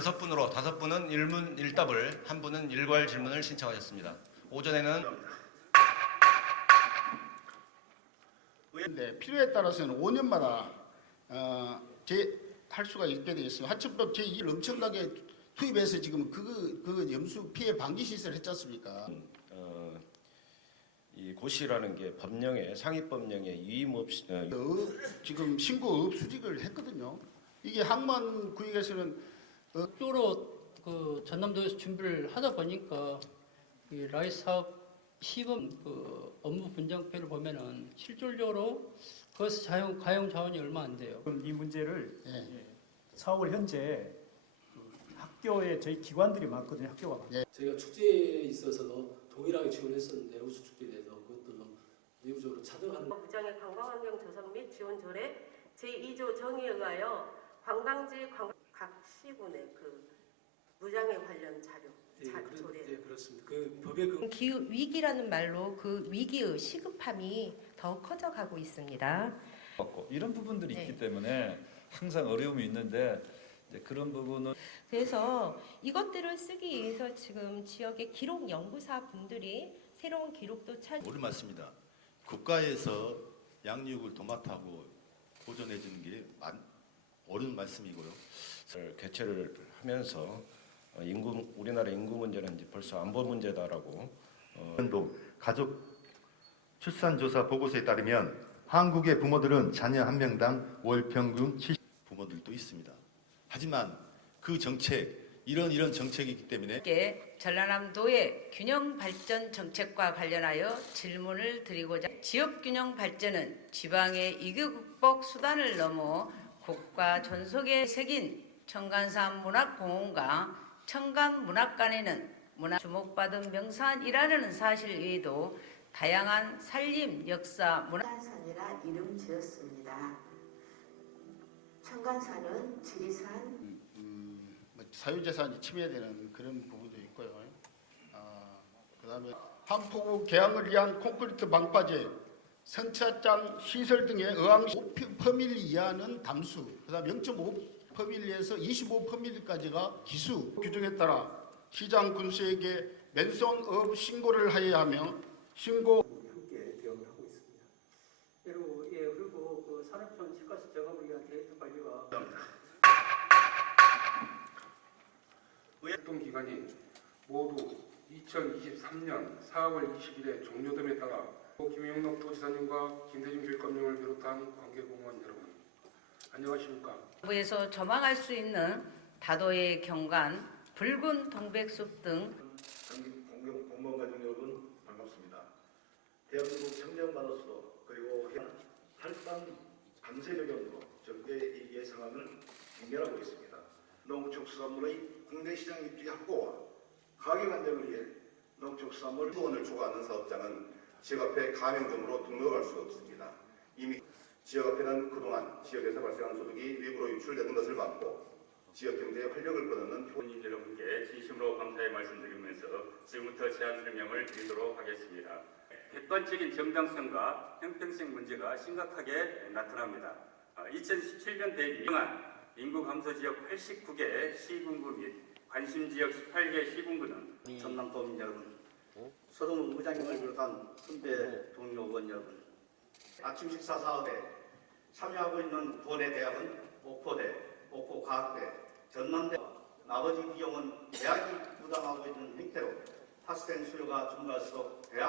여섯 분으로 다섯 분은 일문 일답을, 한 분은 일괄 질문을 신청하셨습니다. 오전에는 네, 필요에 따라서는 5년마다 어, 제할 수가 있게 되어 있습니다. 하천법 제2를 엄청나게 투입해서 지금 그, 그 염수 피해 방지 시설을 했지 않습니까? 어, 이 고시라는 게 법령에 상위 법령에 위임 없이 어, 어, 지금 신고 업 수직을 했거든요. 이게 항만 구역에서는 쪽으로 그 전남도에서 준비를 하다 보니까 이 라이스 사업 시범 그 업무 분장표를 보면은 실질적으로 그것을 자용 가용 자원이 얼마 안 돼요. 그럼 이 문제를 예. 예, 4월 현재 그 학교에 저희 기관들이 많거든요. 학교가 많아요. 저희가 축제에 있어서도 동일하게 지원했었는데 우수 축제에 대해서 그것도 내부적으로 차등하는 부장의 관광환경 조성 및 지원 조례 제2조 정의에 의하여 관광지 관광 각 시군의 그 무장에 관련 자료 예, 자, 그런- 조례 예, 그렇습니다. 그 법의 그 기후 위기라는 말로 그 위기의 시급함이 더 커져가고 있습니다. 같고 이런 부분들이 네. 있기 때문에 항상 어려움이 있는데 이제 그런 부분은 그래서 이것들을 쓰기 위해서 지금 지역의 기록 연구사 분들이 새로운 기록도 찾 옳은 말씀입니다. 국가에서 양육을 도맡아고 보존해 주는 게 맞- 옳은 말씀이고요. 개최를 하면서 어, 인구 우리나라 인구 문제는 이제 벌써 안보 문제다라고 어, 또 가족 출산 조사 보고서에 따르면 한국의 부모들은 자녀 한 명당 월 평균 70 부모들도 있습니다. 하지만 그 정책 이런 이런 정책이기 때문에 전라남도의 균형 발전 정책과 관련하여 질문을 드리고자 지역 균형 발전은 지방의 이교 극복 수단을 넘어 국가 존속에 새긴 청간산 문학공원과 청간문학관에는 문화 주목받은 명산이라는 사실 외에도 다양한 산림, 역사, 문화 청간산이라 이름 지었습니다. 청간산은 지리산 음, 뭐 사유재산이 침해되는 그런 부분도 있고요. 아, 그다음에 한포구 개항을 위한 콘크리트 방파제, 선착장 시설 등의 의왕 5퍼밀리 이하는 담수, 그다음 0.5 퍼밀리에서 25 퍼밀리까지가 기수 규정에 따라 시장 군수에게 맨손업 신고를 하여야 하며 신고 함께 대응을 하고 있습니다. 그리고 예 그리고 그 산업촌 집가스 작업을 위한 데이터 관리가 활동 기간이 모두 2023년 4월 20일에 종료됨에 따라 김영록 도지사님과 김대중 교육감님을 비롯한 관계공무원 여러분 안녕하십니까? 부에서 조망할 수 있는 다도의 경관, 붉은 동백숲 등 공공 공무원 가족 여러분 반갑습니다. 대한민국 청년반으로서 그리고 할당 강세적으로 절대이기의 상황을 직면하고 있습니다. 농축수산물의 국내 시장 입지 확보와 가격 안정을 위해 농축수산물 후원을 초과하는 사업장은 지역 앞에 가맹점으로 등록할 수 없습니다. 이미 지역 앞에는 그동안 지역에서 발생한 소득이 일부러 유출되는 것을 막고 지역 경제에 활력을 거두는 본인 여러분께 진심으로 감사의 말씀드리면서 지금부터 제안 설명을 드리도록 하겠습니다. 객관적인 정당성과 형평성 문제가 심각하게 나타납니다. 2017년 대비 인구 감소 지역 89개 시군구 및 관심 지역 18개 시군구는 전남 도민 여러분, 서동훈 부장님을 비롯한 선배 동료 의원 여러분, 아침 식사 사업에 참여하고 있는 두원의 대학은 옥포대, 옥포과학대, 전남대 나머지 비용은 대학이 부담하고 있는 형태로 학생 수요가 증가할수록 대학